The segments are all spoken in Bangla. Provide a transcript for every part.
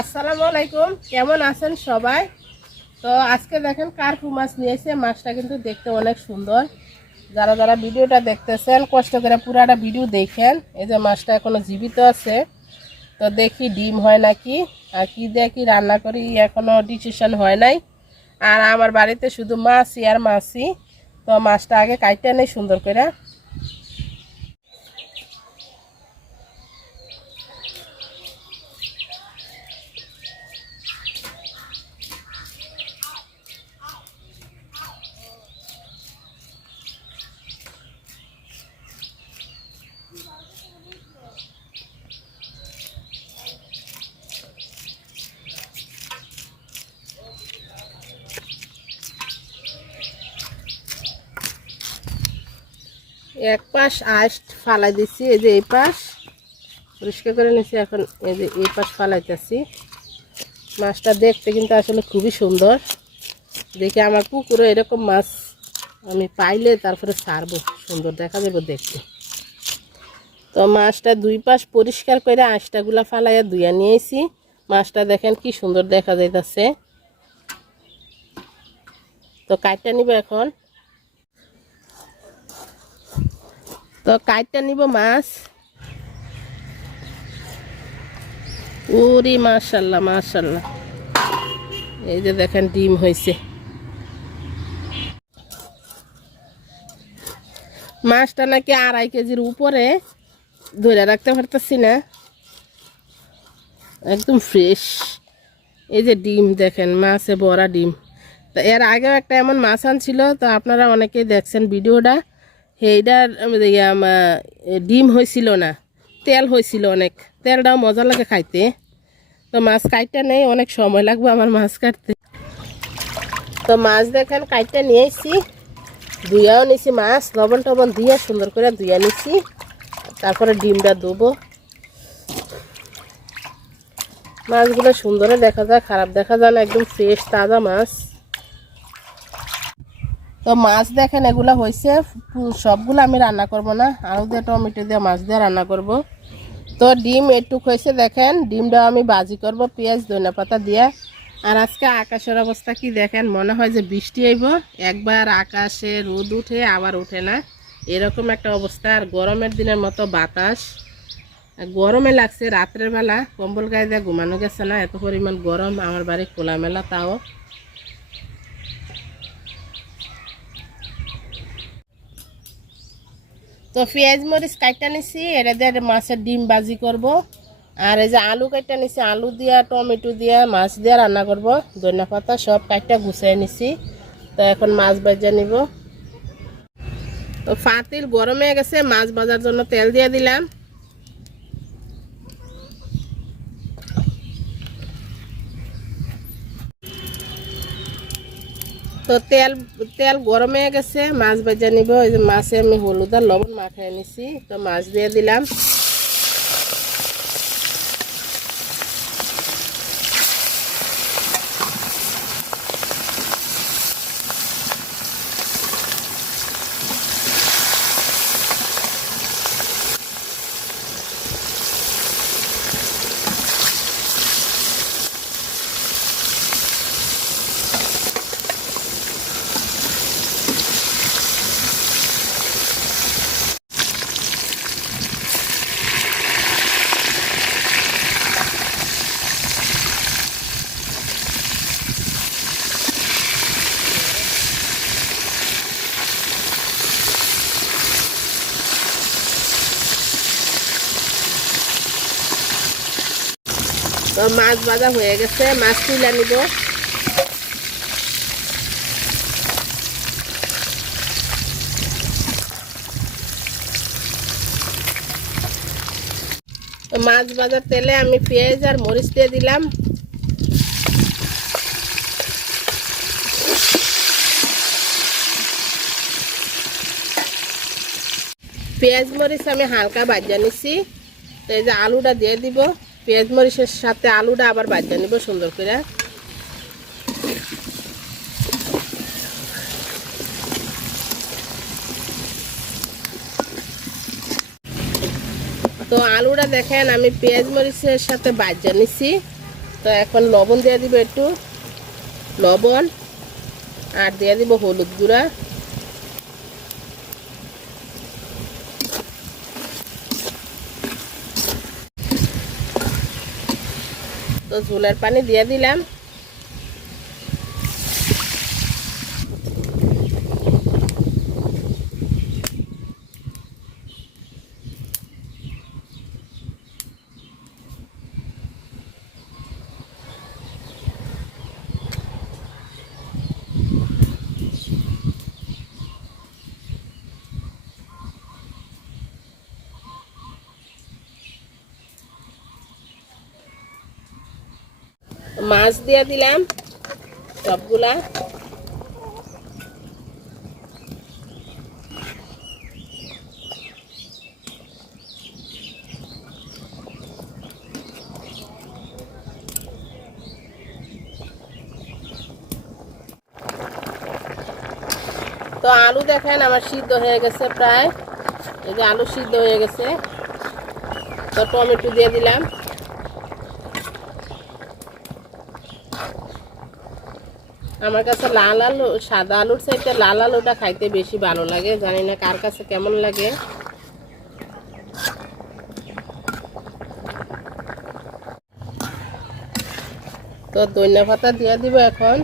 আসসালামু আলাইকুম। কেমন আছেন সবাই? তো আজকে দেখেন কার্পু মাছ নিয়েছে মাছটা কিন্তু দেখতে অনেক সুন্দর। যারা যারা ভিডিওটা দেখতেছেন, কষ্ট করে পুরাটা ভিডিও দেখেন, এই যে মাছটা এখনও জীবিত আছে। তো দেখি ডিম হয় নাকি, আর কি দিয়ে কি রান্না করি, এখনও ডিসিশন হয় নাই। আর আমার বাড়িতে শুধু মাছই আর মাছই তো মাছটা আগে কাইটে নেই সুন্দর করে। এক পাশ আষ্ট ফালাই দিছি, এই যে এই পাশ। পরিষ্কার করে নিছি, এখন এই যে এই পাশ ফালাইতেছি। মাছটা দেখতে কিন্তু আসলে খুবই সুন্দর। দেখে আমার পুকুরে এরকম মাছ আমি পাইলে তারপরে ছাড়বো, সুন্দর দেখা যাবে দেখতে। তো মাছটা দুই পাশ পরিষ্কার করে আঁশটাগুলা ফালাইয়া ধুইয়া নিয়েছি। মাছটা দেখেন কি সুন্দর দেখা যাইতেছে। তো কাটটা নিব এখন। তো কাটটা নিব মাছ। ওরে মাশাল্লাহ মাশাল্লাহ। এই যে দেখেন ডিম হয়েছে মাছটা নাকি আড়াই কেজির উপরে ধরে রাখতে পারতেছি না। একদম ফ্রেশ। এই যে ডিম দেখেন, মাছে বড়া ডিম। তা এর আগেও একটা এমন মাছ আনছিল, তো আপনারা অনেকেই দেখছেন ভিডিওটা। সেইটার ডিম হয়েছিল না, তেল হয়েছিল অনেক। তেলটাও মজা লাগে খাইতে। তো মাছ কাটতে নেই, অনেক সময় লাগবে আমার মাছ কাটতে। তো মাছ দেখেন কাটতে নিয়ে এসছি ধুয়াও নিছি মাছ, লবণ টবণ দিয়ে সুন্দর করে ধুয়া নিছি। তারপরে ডিমটা দেবো মাছগুলো সুন্দরে দেখা যায় খারাপ দেখা যায় না, একদম ফ্রেশ, তাজা মাছ। তো মাছ দেখেন, এগুলো হয়েছে সবগুলো আমি রান্না করব না। আলু দিয়ে, টমেটো দিয়ে, মাছ দিয়ে রান্না করব। তো ডিম একটু হয়েছে, দেখেন, ডিমটাও আমি বাজি করব, পেঁয়াজ, ধনে পাতা দিয়ে। আর আজকে আকাশের অবস্থা কি দেখেন, মনে হয় যে বৃষ্টি আইব। একবার আকাশে রোদ উঠে, আবার ওঠে না। এরকম একটা অবস্থা, আর গরমের দিনের মতো বাতাস। গরমে লাগছে রাত্রের বেলা, কম্বল গায়ে দিয়ে ঘুমানো গেছে না, এত পরিমাণ গরম, আমার বাড়ি খোলামেলা তাও। তো পেঁয়াজ মরিচ কাটটা নিছি, এটা দিয়ে মাছের ডিম বাজি করব। আর এই যে আলু কাটটা নিছি, আলু দিয়া, টমেটো দিয়া, মাছ দিয়া রান্না করব। ধনিয়া পাতা সব কাটটা গুছিয়ে নিছি, তো এখন মাছ ভাজা নিব। তো ফাতিল গরমে গেছে, মাছ ভাজার জন্য তেল দিয়ে দিলাম। তো তেল তেল গরম হয়ে গেছে, মাছ ভেজে নিব ওই যে মাছে আমি হলুদ আর লবণ মাখাই নিছি তো মাছ দিয়ে দিলাম। তো মাছ ভাজা হয়ে গেছে, মাছ তুলে নিব। মাছ ভাজার তেলে আমি পেঁয়াজ আর মরিচ দিয়ে দিলাম। পেঁয়াজ মরিচ আমি হালকা ভাজা নিছি। তো এই যে আলুটা দিয়ে দিব। পেঁয়াজ মরিচের সাথে আলুটা আবার ভাজা নিব সুন্দর করে। তো আলুটা দেখেন, আমি পেঁয়াজ মরিচের সাথে ভাজা নিছি। তো এখন লবণ দিয়ে দিব একটু। লবণ আর দিয়ে দিব হলুদ গুঁড়া। তো ঝোলের পানি দিয়ে দিলাম। মাছ দিয়ে দিলাম সবগুলা। তো আলু দেখেন, আমার সিদ্ধ হয়ে গেছে প্রায়। এই যে আলু সিদ্ধ হয়ে গেছে। তো টমেটো দিয়ে দিলাম। আমার কাছে লাল আলু, সাদা আলুর চাইতে লাল আলুটা খাইতে বেশি ভালো লাগে, জানি না কার কাছে কেমন লাগে। তো ধনিয়া পাতা দিয়ে দিব এখন।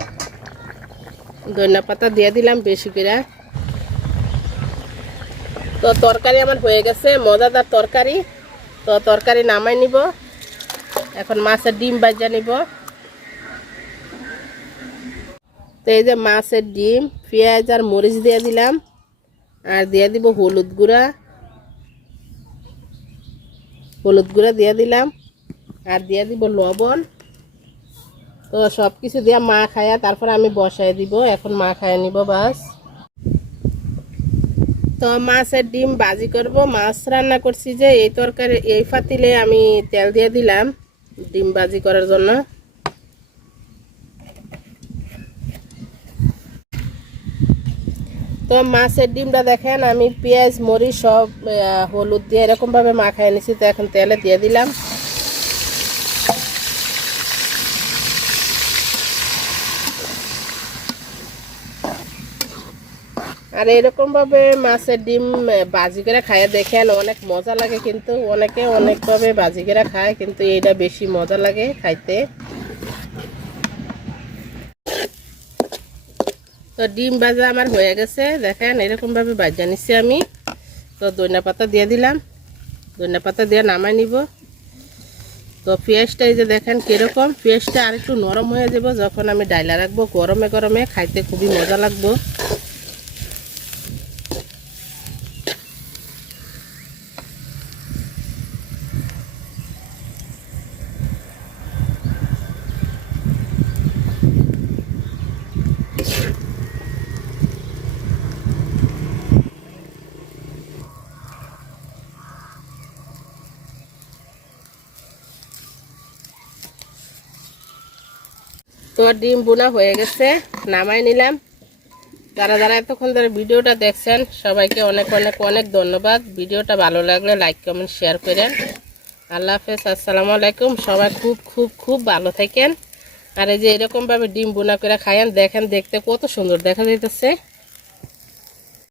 ধনিয়া পাতা দিয়ে দিলাম বেশি করে। তো তরকারি আমার হয়ে গেছে, মজাদার তরকারি। তো তরকারি নামাই নিব, এখন মাছের ডিম বাজা নিব তো এই যে মাছের ডিম, পেঁয়াজ আর মরিচ দিয়ে দিলাম। আর দিয়ে দিব হলুদ গুঁড়া। হলুদ গুঁড়া দিয়ে দিলাম। আর দিয়ে দিব লবণ। তো সব কিছু দিয়ে মা খায়া তারপরে আমি বসায় দিব। এখন মা খায় নিব বাস। তো মাছের ডিম বাজি করব। মাছ রান্না করছি যে এই তরকারি এই ফাতিলে আমি তেল দিয়ে দিলাম ডিম বাজি করার জন্য। তো মাছের ডিমটা দেখেন, আমি পেঁয়াজ, মরিচ সব হলুদ দিয়ে এরকমভাবে মাখায় নিছি তো এখন তেলে দিয়ে দিলাম। আর এরকমভাবে মাছের ডিম বাজি করে খায়। দেখেন, অনেক মজা লাগে কিন্তু, অনেকে অনেকভাবে বাজি করে খায়, কিন্তু এইটা বেশি মজা লাগে খাইতে। তো ডিম ভাজা আমার হয়ে গেছে। দেখেন এরকমভাবে ভাজা নিচ্ছি আমি। তো ধনিয়া পাতা দিয়ে দিলাম। ধনিয়া পাতা দিয়ে নামাই নিব। তো পেঁয়াজটা এই যে দেখেন কীরকম। পেঁয়াজটা আর একটু নরম হয়ে যাব যখন আমি ডাইলা রাখব। গরমে গরমে খাইতে খুবই মজা লাগবো। তো ডিম বোনা হয়ে গেছে, নামাই নিলাম। যারা যারা এতক্ষণ ধরে ভিডিওটা দেখছেন, সবাইকে অনেক অনেক অনেক ধন্যবাদ। ভিডিওটা ভালো লাগলে লাইক, কমেন্ট, শেয়ার করেন। আল্লাহ হাফেজ, আসসালামু আলাইকুম। সবাই খুব খুব খুব ভালো থাকেন। আর এই যে এরকমভাবে ডিম বোনা করে খায়েন দেখেন দেখতে কত সুন্দর দেখা যাইতেছে।